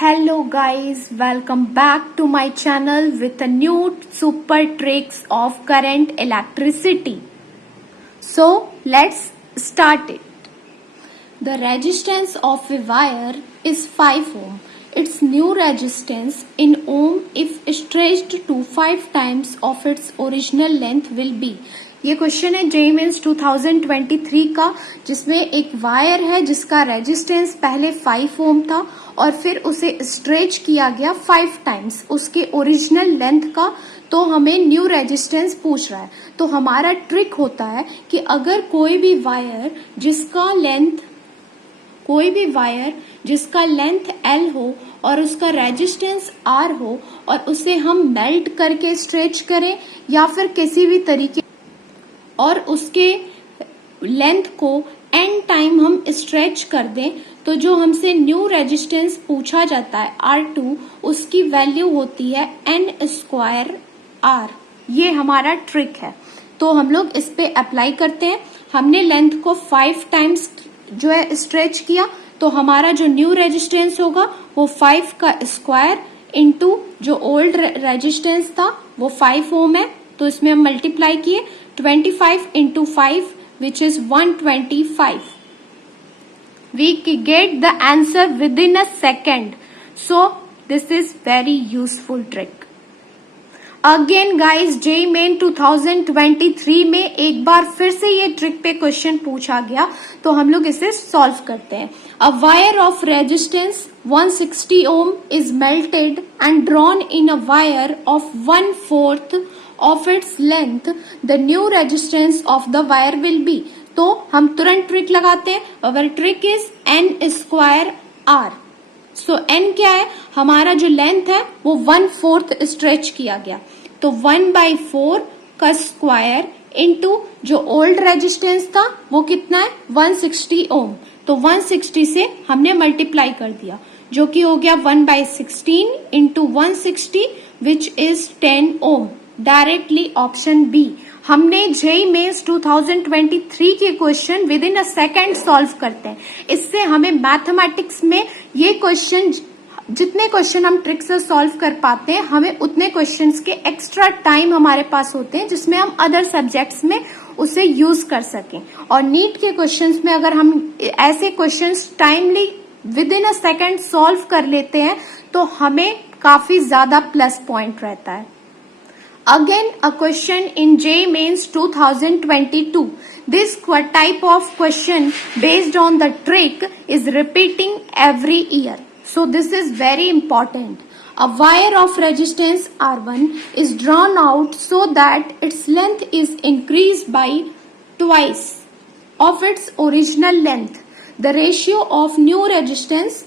Hello guys, welcome back to my channel with a new super tricks of current electricity. So let's start it. The resistance of a wire is 5 ohm. Its new resistance in ohm if stretched to 5 times of its original length will be. ये question है JEE Mains 2023 का, जिसमें एक wire है जिसका resistance पहले 5 ओम था और फिर उसे स्ट्रेच किया गया 5 टाइम्स उसके ओरिजिनल लेंथ का, तो हमें न्यू रेजिस्टेंस पूछ रहा है. तो हमारा ट्रिक होता है कि अगर कोई भी वायर जिसका लेंथ L हो और उसका रेजिस्टेंस R हो और उसे हम मेल्ट करके स्ट्रेच करें या फिर किसी भी तरीके और उसके लेंथ को n टाइम हम स्ट्रेच कर दें, तो जो हमसे न्यू रेजिस्टेंस पूछा जाता है R2, उसकी वैल्यू होती है n² R. ये हमारा ट्रिक है. तो हम लोग इस पे अप्लाई करते हैं. हमने लेंथ को 5 टाइम्स जो है स्ट्रेच किया, तो हमारा जो न्यू रेजिस्टेंस होगा वो 5 का स्क्वायर इंटू जो ओल्ड रेजिस्टेंस था वो 5 ओम है, तो इसमें हम मल्टीप्लाई किए 25 into 5 which is 125. We get the answer within a second. So this is very useful trick. Again guys, JEE main 2023 में एक बार फिर से ये ट्रिक पे क्वेश्चन पूछा गया, तो हम लोग इसे सॉल्व करते हैं. A wire of resistance 160 ohm is melted and drawn in a wire of 1/4 of its length. The new resistance of the wire will be. तो हम तुरंत ट्रिक लगाते हैं. Our trick is n² R. So n क्या है? हमारा जो length है वो 1/4 स्ट्रेच किया गया, तो 1/4 का स्क्वायर इंटू जो ओल्ड रेजिस्टेंस था वो कितना है 160 ओम. तो 160 से हमने मल्टीप्लाई कर दिया, जो कि हो गया 1/16 into 160 which is 10 ohm. Directly option B. हमने जेईई मेंस 2023 के question within a second solve करते हैं. इससे हमें मैथमेटिक्स में ये क्वेश्चन, जितने क्वेश्चन हम ट्रिक से सॉल्व कर पाते हैं, हमें उतने क्वेश्चंस के एक्स्ट्रा टाइम हमारे पास होते हैं जिसमें हम अदर सब्जेक्ट्स में उसे यूज कर सकें. और नीट के क्वेश्चंस में अगर हम ऐसे questions timely with in a second solve कर लेते हैं तो हमें काफी ज्यादा प्लस पॉइंट रहता है. Again, a question in JEE Mains 2022. This type of question based on the trick is repeating every year. So this is very important. A wire of resistance R1 is drawn out so that its length is increased by twice of its original length. The ratio of new resistance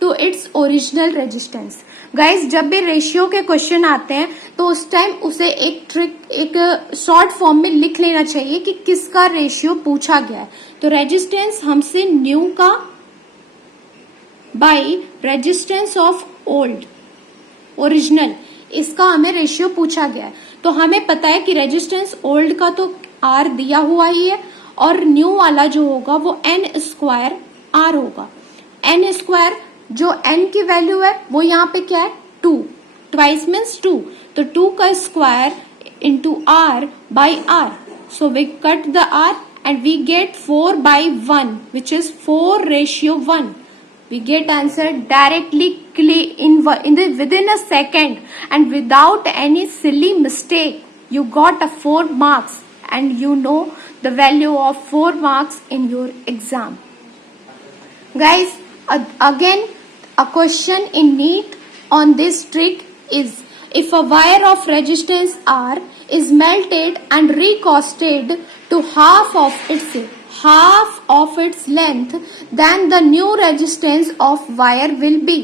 to its original resistance. Guys, जब भी ratio के question आते हैं तो उस time उसे एक short form में लिख लेना चाहिए कि किसका रेशियो पूछा गया है. तो रेजिस्टेंस हमसे न्यू का by resistance of old original, इसका हमें रेशियो पूछा गया है. तो हमें पता है कि रेजिस्टेंस ओल्ड का तो R दिया हुआ ही है और न्यू वाला जो होगा वो n² R होगा. n² जो n की वैल्यू है वो यहाँ पे क्या है 2. ट्वाइस मीन्स 2, तो 2 का square into R by R. So we cut the R and we get 4/1 which is 4:1. We get answer directly within a second and without any silly mistake. You got a 4 marks and you know the value of 4 marks in your exam. Guys, again a question in NEET on this trick is, if a wire of resistance R is melted and recasted to half of its length, then the new resistance of wire will be.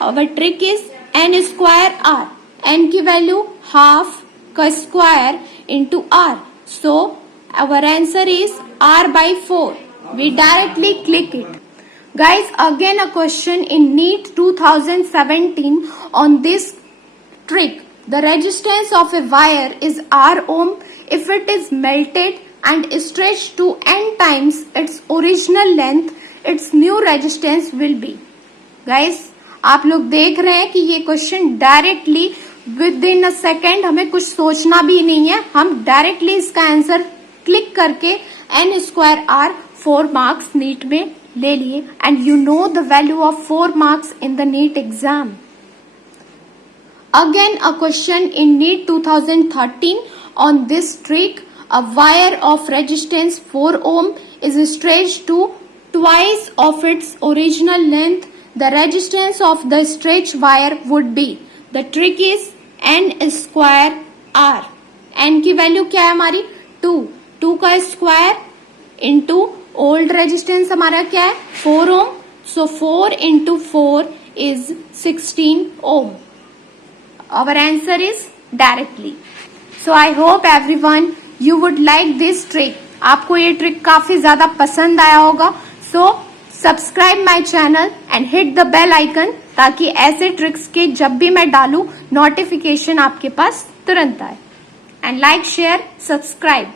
Our trick is n² R. n की value half का square into R. So our answer is R/4. We directly click it. Guys, again a question in NEET 2017 on this trick. The resistance of a wire is R ohm if it is melted and stretched to n times its original length. Its new resistance will be. Guys आप लोग देख रहे हैं कि ये question directly within a second, हमें कुछ सोचना भी नहीं है, हम डायरेक्टली इसका आंसर क्लिक करके n square R 4 marks NEET में ले लिए and you know the value of 4 marks in the NEET exam. Again a question in NEET 2013 on this trick. A wire of resistance 4 ohm is stretched to twice of its original length. The resistance of the stretched wire would be. The trick is n square r. n की value क्या है हमारी 2. 2 का square into old resistance हमारा क्या है 4 ohm. So 4 into 4 is 16 ohm. Our answer is directly. So I hope everyone you would like this trick. आपको ये ट्रिक काफी ज्यादा पसंद आया होगा. So subscribe my channel and hit the bell icon ताकि ऐसे ट्रिक्स के जब भी मैं डालूं नोटिफिकेशन आपके पास तुरंत आए. And like, share, subscribe.